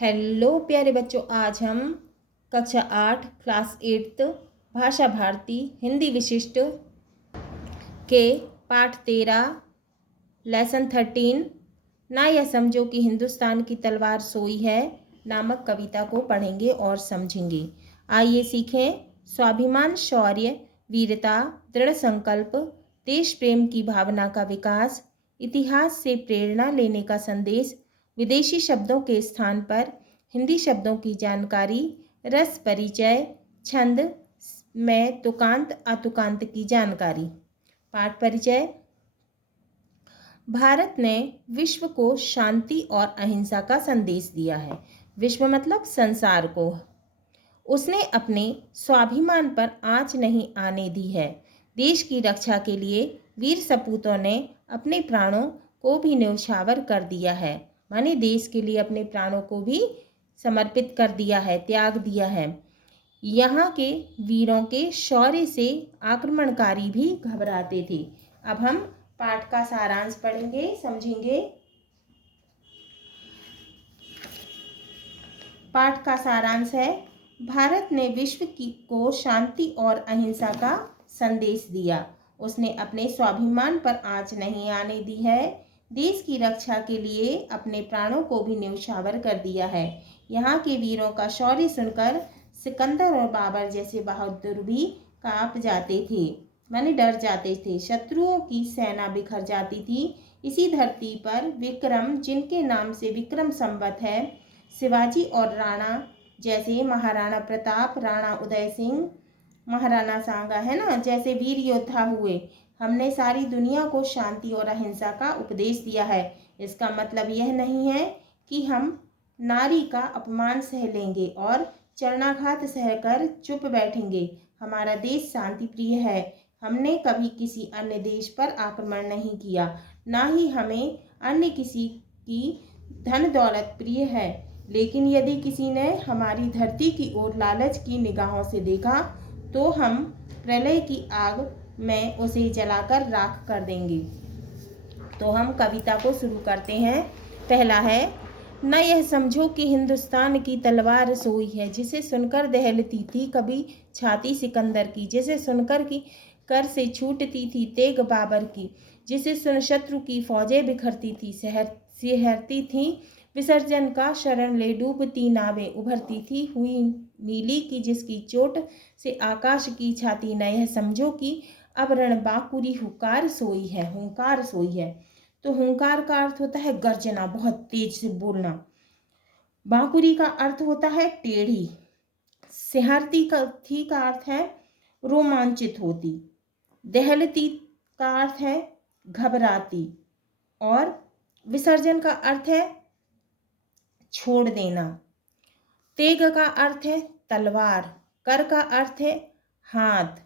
Hello प्यारे बच्चों, आज हम कक्षा 8 क्लास 8 भाषा भारती हिंदी विशिष्ट के पाठ 13 लेसन 13 ना यह समझो कि हिंदुस्तान की तलवार सोई है नामक कविता को पढ़ेंगे और समझेंगे। आइए सीखें। स्वाभिमान, शौर्य, वीरता, दृढ़ संकल्प, देश प्रेम की भावना का विकास, इतिहास से प्रेरणा लेने का संदेश, विदेशी शब्दों के स्थान पर हिंदी शब्दों की जानकारी, रस परिचय, छंद में तुकांत अतुकांत की जानकारी। पाठ परिचय। भारत ने विश्व को शांति और अहिंसा का संदेश दिया है। विश्व मतलब संसार को। उसने अपने स्वाभिमान पर आंच नहीं आने दी है। देश की रक्षा के लिए वीर सपूतों ने अपने प्राणों को भी न्यौछावर कर दिया है। माने देश के लिए अपने प्राणों को भी समर्पित कर दिया है, त्याग दिया है। यहाँ के वीरों के शौर्य से आक्रमणकारी भी घबराते थे। अब हम पाठ का सारांश पढ़ेंगे, समझेंगे। पाठ का सारांश है, भारत ने विश्व को शांति और अहिंसा का संदेश दिया। उसने अपने स्वाभिमान पर आंच नहीं आने दी है। देश की रक्षा के लिए अपने प्राणों को भी न्यौछावर कर दिया है। यहाँ के वीरों का शौर्य सुनकर सिकंदर और बाबर जैसे बहादुर भी कांप जाते थे, माने डर जाते थे। शत्रुओं की सेना बिखर जाती थी। इसी धरती पर विक्रम, जिनके नाम से विक्रम संवत है, शिवाजी और राणा जैसे, महाराणा प्रताप, राणा उदय सिंह, महाराणा सांगा, है ना, जैसे वीर योद्धा हुए। हमने सारी दुनिया को शांति और अहिंसा का उपदेश दिया है। इसका मतलब यह नहीं है कि हम नारी का अपमान सह लेंगे और चरणाघात सहकर चुप बैठेंगे। हमारा देश शांति प्रिय है। हमने कभी किसी अन्य देश पर आक्रमण नहीं किया, ना ही हमें अन्य किसी की धन दौलत प्रिय है। लेकिन यदि किसी ने हमारी धरती की ओर लालच की निगाहों से देखा तो हम प्रलय की आग में उसे जलाकर राख कर देंगे। तो हम कविता को शुरू करते हैं। पहला है, न यह समझो कि हिंदुस्तान की तलवार सोई है, जिसे सुनकर दहलती थी कभी छाती सिकंदर की, जिसे सुनकर की कर से छूटती थी तेग बाबर की, जिसे सुन शत्रु की फौजें बिखरती थी, सिहरती थी विसर्जन का शरण ले डूबती नावें उभरती थी हुई नीली की, जिसकी चोट से आकाश की छाती। न यह समझो कि अब रण बांकुरी हुंकार सोई है, हुंकार सोई है। तो हुंकार का अर्थ होता है गर्जना, बहुत तेज से बोलना। बांकुरी का अर्थ होता है टेढ़ी। सिहरती का थी का अर्थ है रोमांचित होती। दहलती का अर्थ है घबराती। और विसर्जन का अर्थ है छोड़ देना। तेग का अर्थ है तलवार। कर का अर्थ है हाथ।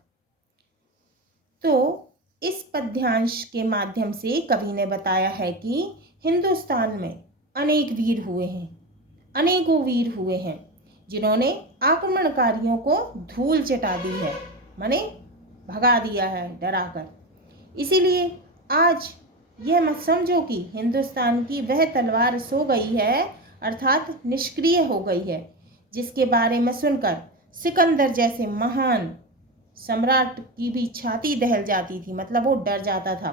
तो इस पद्यांश के माध्यम से कवि ने बताया है कि हिंदुस्तान में अनेक वीर हुए हैं, अनेकों वीर हुए हैं, जिन्होंने आक्रमणकारियों को धूल चटा दी है, माने भगा दिया है डराकर। इसीलिए आज यह मत समझो कि हिंदुस्तान की वह तलवार सो गई है, अर्थात निष्क्रिय हो गई है, जिसके बारे में सुनकर सिकंदर जैसे महान सम्राट की भी छाती दहल जाती थी, मतलब वो डर जाता था।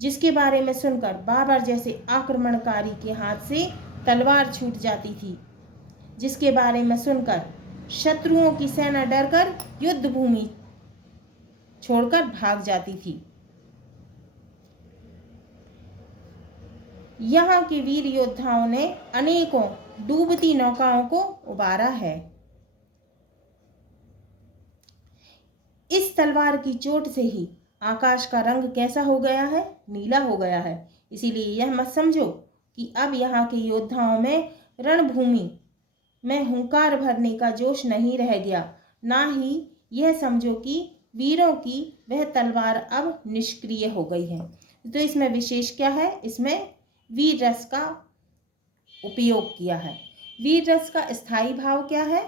जिसके बारे में सुनकर बाबर जैसे आक्रमणकारी के हाथ से तलवार छूट जाती थी। जिसके बारे में सुनकर शत्रुओं की सेना डरकर युद्ध भूमि छोड़कर भाग जाती थी। यहाँ के वीर योद्धाओं ने अनेकों डूबती नौकाओं को उबारा है। इस तलवार की चोट से ही आकाश का रंग कैसा हो गया है, नीला हो गया है। इसीलिए यह मत समझो कि अब यहाँ के योद्धाओं में रणभूमि में हुंकार भरने का जोश नहीं रह गया। ना ही यह समझो कि वीरों की वह तलवार अब निष्क्रिय हो गई है। तो इसमें विशेष क्या है, इसमें वीर रस का उपयोग किया है। वीर रस का स्थायी भाव क्या है,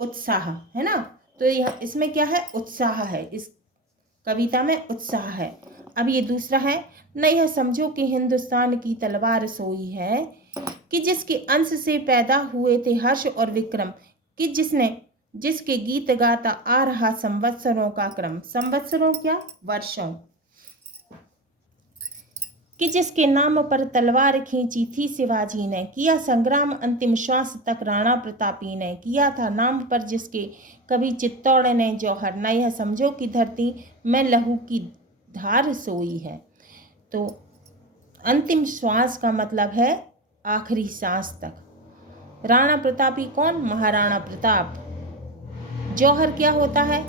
उत्साह, है ना। तो यह इसमें क्या है, उत्साह है, इस कविता में उत्साह है। अब ये दूसरा है, न यह समझो कि हिंदुस्तान की तलवार सोई है, कि जिसके अंश से पैदा हुए थे हर्ष और विक्रम, कि जिसके गीत गाता आ रहा संवत्सरों का क्रम, संवत्सरों क्या, वर्षों, कि जिसके नाम पर तलवार खींची थी शिवाजी ने, किया संग्राम अंतिम श्वास तक राणा प्रतापी ने, किया था नाम पर जिसके कभी चित्तौड़ ने जौहर, न यह समझो कि धरती में लहू की धार सोई है। तो अंतिम श्वास का मतलब है आखिरी सांस तक। राणा प्रतापी कौन, महाराणा प्रताप। जौहर क्या होता है,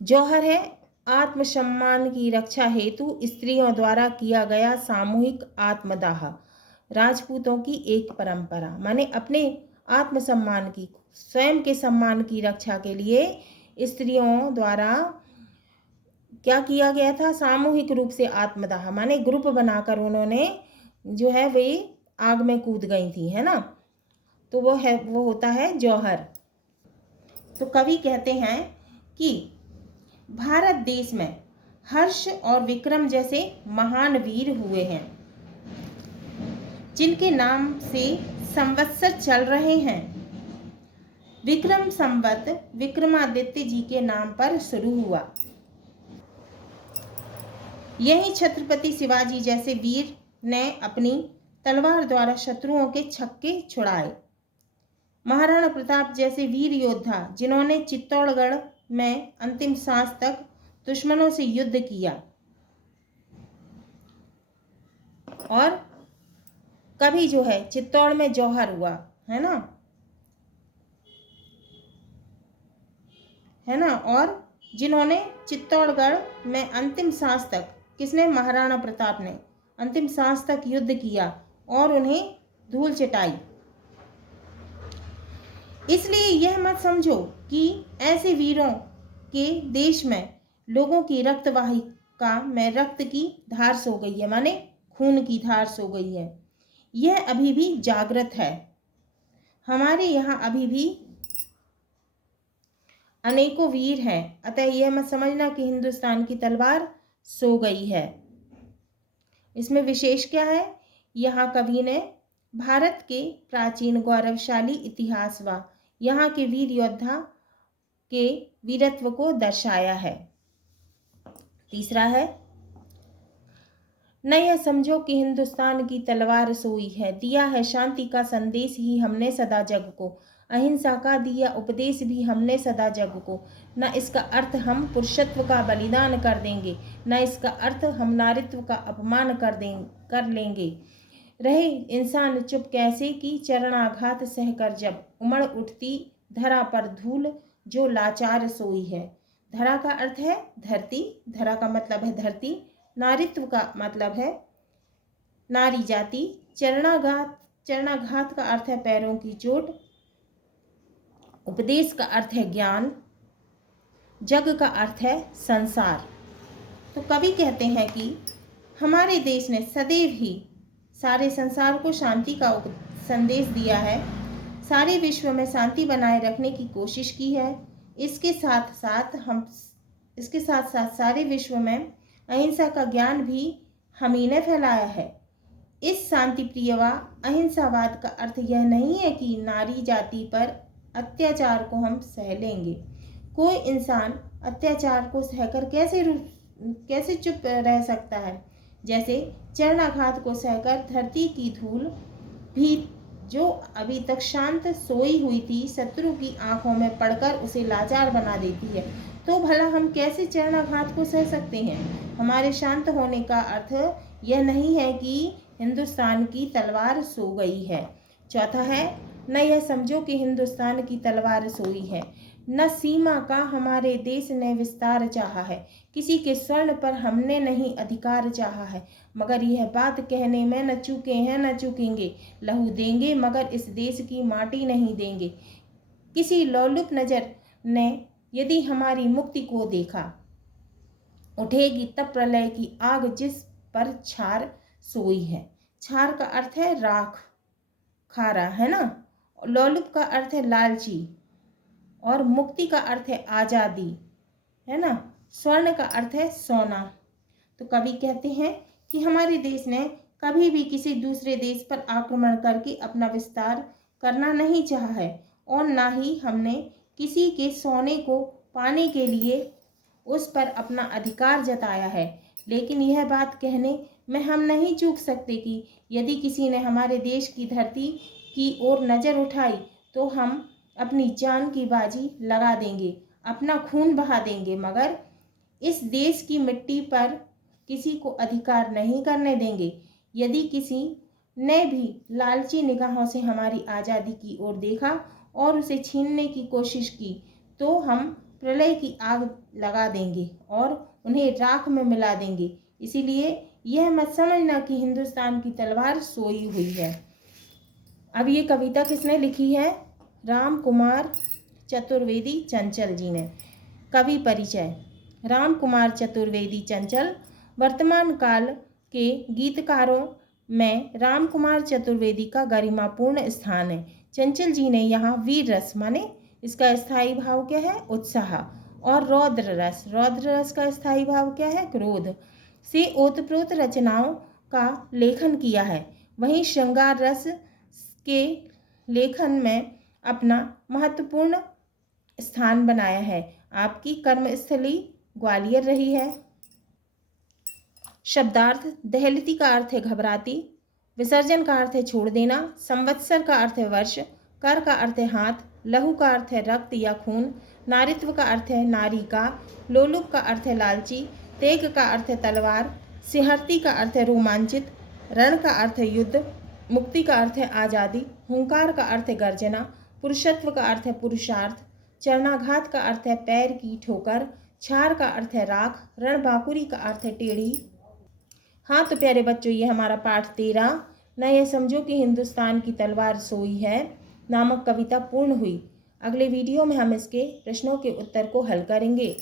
जौहर है आत्मसम्मान की रक्षा हेतु स्त्रियों द्वारा किया गया सामूहिक आत्मदाह, राजपूतों की एक परंपरा। माने अपने आत्मसम्मान की, स्वयं के सम्मान की रक्षा के लिए स्त्रियों द्वारा क्या किया गया था, सामूहिक रूप से आत्मदाह, माने ग्रुप बनाकर उन्होंने जो है वे आग में कूद गई थी, है ना। तो वो होता है जौहर। तो कवि कहते हैं कि भारत देश में हर्ष और विक्रम जैसे महान वीर हुए हैं, जिनके नाम से संवत्सर चल रहे हैं। विक्रम संवत विक्रमादित्य जी के नाम पर शुरू हुआ। यही छत्रपति शिवाजी जैसे वीर ने अपनी तलवार द्वारा शत्रुओं के छक्के छुड़ाए। महाराणा प्रताप जैसे वीर योद्धा जिन्होंने चित्तौड़गढ़ में अंतिम सांस तक दुश्मनों से युद्ध किया और कभी जो है चित्तौड़ में जौहर हुआ, है ना, और जिन्होंने चित्तौड़गढ़ में अंतिम सांस तक, किसने, महाराणा प्रताप ने अंतिम सांस तक युद्ध किया और उन्हें धूल चटाई। इसलिए यह मत समझो कि ऐसे वीरों के देश में लोगों की रक्त वाहिका में रक्त की धार सो गई है, माने खून की धार सो गई है। यह अभी भी जागृत है। हमारे यहाँ अभी भी अनेकों वीर हैं। अतः यह मत समझना कि हिंदुस्तान की तलवार सो गई है। इसमें विशेष क्या है, यहाँ कवि ने भारत के प्राचीन गौरवशाली इतिहास व यहाँ के वीर योद्धा के वीरत्व को दर्शाया है। तीसरा है, न यह समझो कि हिंदुस्तान की तलवार सोई है, दिया है शांति का संदेश ही हमने सदा जग को, अहिंसा का दिया उपदेश भी हमने सदा जग को। न इसका अर्थ हम पुरुषत्व का बलिदान कर देंगे, न इसका अर्थ हम नारित्व का अपमान कर लेंगे। रहे इंसान चुप कैसे कि चरणाघात सहकर जब उमड़ उठती धरा पर धूल जो लाचार सोई है। धरा का अर्थ है धरती, धरा का मतलब है धरती, नारित्व का मतलब है नारी जाति, चरणाघात का अर्थ है पैरों की चोट, उपदेश का अर्थ है ज्ञान, जग का अर्थ है संसार। तो कवि कहते हैं कि हमारे देश ने सदैव ही सारे संसार को शांति का संदेश दिया है, सारे विश्व में शांति बनाए रखने की कोशिश की है। इसके साथ साथ सारे विश्व में अहिंसा का ज्ञान भी हम ही ने फैलाया है। इस शांति प्रिय व अहिंसावाद का अर्थ यह नहीं है कि नारी जाति पर अत्याचार को हम सह लेंगे। कोई इंसान अत्याचार को सहकर कैसे चुप रह सकता है। जैसे चरणाघात को सहकर धरती की धूल भी जो अभी तक शांत सोई हुई थी, शत्रु की आंखों में पड़कर उसे लाचार बना देती है, तो भला हम कैसे चरणाघात को सह सकते हैं। हमारे शांत होने का अर्थ यह नहीं है कि हिंदुस्तान की तलवार सो गई है। चौथा है, न यह समझो कि हिंदुस्तान की तलवार सोई है, न सीमा का हमारे देश ने विस्तार चाहा है, किसी के स्वर्ण पर हमने नहीं अधिकार चाहा है, मगर यह बात कहने में न चूके हैं न चूकेंगे, लहू देंगे मगर इस देश की माटी नहीं देंगे। किसी लोलुप नजर ने यदि हमारी मुक्ति को देखा, उठेगी तब प्रलय की आग जिस पर छार सोई है। छार का अर्थ है राख, खारा, है ना। लोलुप का अर्थ है लालची और मुक्ति का अर्थ है आज़ादी, है ना। स्वर्ण का अर्थ है सोना। तो कवि कहते हैं कि हमारे देश ने कभी भी किसी दूसरे देश पर आक्रमण करके अपना विस्तार करना नहीं चाहा है और ना ही हमने किसी के सोने को पाने के लिए उस पर अपना अधिकार जताया है। लेकिन यह बात कहने में हम नहीं चूक सकते कि यदि किसी ने हमारे देश की धरती की ओर नज़र उठाई तो हम अपनी जान की बाजी लगा देंगे, अपना खून बहा देंगे, मगर इस देश की मिट्टी पर किसी को अधिकार नहीं करने देंगे। यदि किसी ने भी लालची निगाहों से हमारी आज़ादी की ओर देखा और उसे छीनने की कोशिश की तो हम प्रलय की आग लगा देंगे और उन्हें राख में मिला देंगे। इसीलिए यह मत समझना कि हिंदुस्तान की तलवार सोई हुई है। अब ये कविता किसने लिखी है? राम कुमार चतुर्वेदी चंचल जी ने। कवि परिचय। राम कुमार चतुर्वेदी चंचल वर्तमान काल के गीतकारों में राम कुमार चतुर्वेदी का गरिमापूर्ण स्थान है। चंचल जी ने यहाँ वीर रस माने इसका स्थायी भाव क्या है? उत्साह। और रौद्र रस का स्थायी भाव क्या है? क्रोध से ओतप्रोत रचनाओं का लेखन किया है। वहीं श्रृंगार रस के लेखन में अपना महत्वपूर्ण स्थान बनाया है। आपकी कर्मस्थली ग्वालियर रही है। शब्दार्थ। दहलती का अर्थ है घबराती, विसर्जन का अर्थ है छोड़ देना, संवत्सर का अर्थ है वर्ष, कर का अर्थ है हाथ, लहू का अर्थ है रक्त या खून, नारित्व का अर्थ है नारी का, लोलुप का अर्थ है लालची, तेग का अर्थ है तलवार, सिंहर्ती का अर्थ है रोमांचित, रण का अर्थ है युद्ध, मुक्ति का अर्थ है आज़ादी, हुंकार का अर्थ है गर्जना, पुरुषत्व का अर्थ है पुरुषार्थ, चरणाघात का अर्थ है पैर की ठोकर, छार का अर्थ है राख, रणबांकुरी का अर्थ है टेढ़ी। हाँ तो प्यारे बच्चों, ये हमारा पाठ 13 न यह समझो कि हिंदुस्तान की तलवार सोई है नामक कविता पूर्ण हुई। अगले वीडियो में हम इसके प्रश्नों के उत्तर को हल करेंगे।